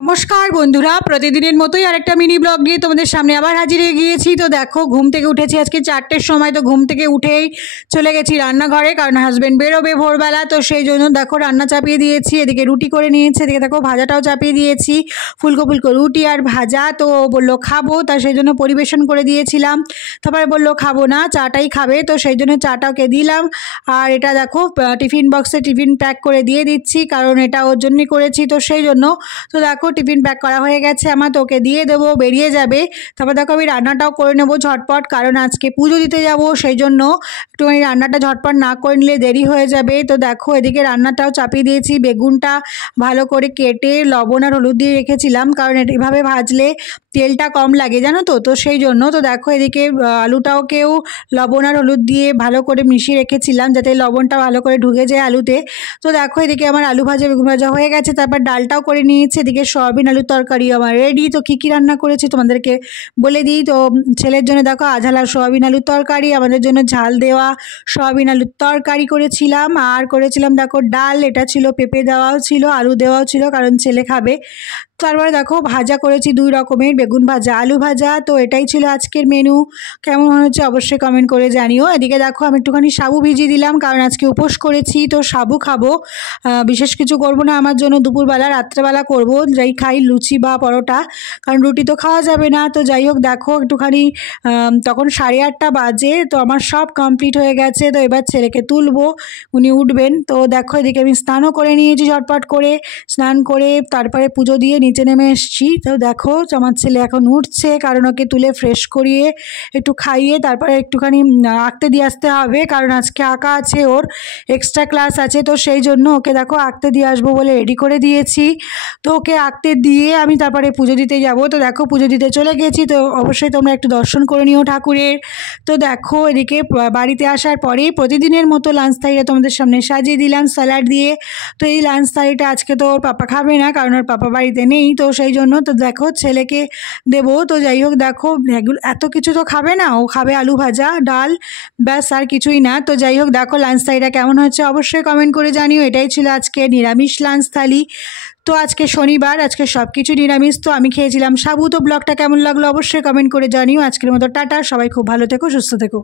नमस्कार बंधुरा प्रतिदिनेर मतोई आरेकटा mini blog निये तोमादेर सामने आबार हाजिर हये गियेछि। तो देखो घुम थेके उठेछि आज के 4टेर समय। तो घुम थेके उठेई चले गेछि रान्नाघरे, कारण हाजबैंड बेरोबे भोरबेला। तो सेई जोन्नो देखो रान्ना चापिये दियेछि, एदिके रुटी करे नियेछि, एदिके देखो भाजाटाओ चापिये दियेछि, फुलको फुलको रुटी और भाजा। तो बोललो खाबो, ता सेई जोन्नो परिवेशन करे दियेछिलाम। तारपरे बोललो खाबो ना, चाटाई खाबे। तो सेई जोन्नो चाटा ओके दिलाम। और एटा देखो टिफिन बक्से टिफिन पैक करे दिये दिচ্ছি, कारण एटा ओर जोन्नोई करेछि। तो सेई जोन्नो तो देखो टिफिन पैक करा हो गेছে আমার, তো ওকে দিয়ে দেবো, বেরিয়ে যাবে। তারপর দেখো আমি রান্নাটাও করে নেবো ঝটপট, কারণ আজকে পুজো দিতে যাব। সেই জন্য একটুখানি রান্নাটা ঝটপট না করে নিলে দেরি হয়ে যাবে। তো দেখো এদিকে রান্নাটাও চাপিয়ে দিয়েছি। বেগুনটা ভালো করে কেটে লবণ আর হলুদ দিয়ে রেখেছিলাম, কারণ এভাবে ভাজলে তেলটা কম লাগে জানো তো। তো সেই জন্য তো দেখো এদিকে আলুটাওকেও লবণ আর হলুদ দিয়ে ভালো করে মিশিয়ে রেখেছিলাম, যাতে লবণটা ভালো করে ঢুকে যায় আলুতে। তো দেখো এদিকে আমার আলু ভাজা বেগুন ভাজা হয়ে গেছে। তারপর ডালটাও করে নিয়েছি। এদিকে সয়াবিন আলুর তরকারি আমার রেডি। তো কী কী রান্না করেছি তোমাদেরকে বলে দিই। তো ছেলের জন্য দেখো আঝালা সয়াবিন আলুর তরকারি, আমাদের জন্য ঝাল দেওয়া সয়াবিন আলুর তরকারি করেছিলাম। আর করেছিলাম দেখো ডাল, এটা ছিল পেঁপে দেওয়াও ছিল, আলু দেওয়াও ছিল, কারণ ছেলে খাবে। তারপরে দেখো ভাজা করেছি 2 রকমের, বেগুন ভাজা আলু ভাজা। তো এটাই ছিল আজকের মেনু। কেমন হয়েছে অবশ্যই কমেন্ট করে জানিও। এদিকে দেখো আমি একটুখানি সাবু ভিজিয়ে দিলাম, কারণ আজকে উপোস করেছি। তো সাবু খাবো, বিশেষ কিছু করব না আমার জন্য দুপুরবেলা, রাত্রেবেলা করব যাই খাই লুচি বা পরোটা, কারণ রুটি তো খাওয়া যাবে না। তো যাই হোক দেখো একটুখানি তখন 8:30 বাজে। তো আমার সব কমপ্লিট হয়ে গেছে। তো এবার ছেলেকে তুলবো, উনি উঠবেন। তো দেখো এদিকে আমি স্নানও করে নিয়েছি ঝটপট করে। স্নান করে তারপরে পুজো দিয়ে নিচে নেমে এসেছি। তো দেখো আমার ছেলে এখন উঠছে, কারণ ওকে তুলে ফ্রেশ করিয়ে একটু খাইয়ে তারপরে একটুখানি আঁকতে দিয়ে আসতে হবে, কারণ আজকে আঁকা আছে, ওর এক্সট্রা ক্লাস আছে। তো সেই জন্য ওকে দেখো আঁকতে দিয়ে আসবো বলে রেডি করে দিয়েছি। তো ওকে আঁকতে দিয়ে আমি তারপরে পুজো দিতে যাব। তো দেখো পুজো দিতে চলে গেছি। তো অবশ্যই তোমরা একটু দর্শন করে নিও ঠাকুরের। তো দেখো এদিকে বাড়িতে আসার পরেই প্রতিদিনের মতো লাঞ্চ থালিটা তোমাদের সামনে সাজিয়ে দিলাম স্যালাড দিয়ে। তো এই লাঞ্চ থালিটা আজকে তো ওর পাপা খাবে না, কারণ ওর পাপা বাড়িতে নেই। তো সেই জন্য তো দেখো ছেলেকে দেবো। তো যাই হোক দেখো এত কিছু তো খাবে না, ও খাবে আলু ভাজা ডাল, ব্যাস আর কিছুই না। তো যাই হোক দেখো লাঞ্চ থালিটা কেমন হচ্ছে অবশ্যই কমেন্ট করে জানিও। এটাই ছিল আজকে নিরামিষ লাঞ্চ থালি। তো আজকে শনিবার, আজকে সব কিছু নিরামিষ। তো আমি খেয়েছিলাম সাবু। তো ব্লগটা কেমন লাগলো অবশ্যই কমেন্ট করে জানিও। আজকের মতো টাটা, সবাই খুব ভালো থেকো, সুস্থ থেকো।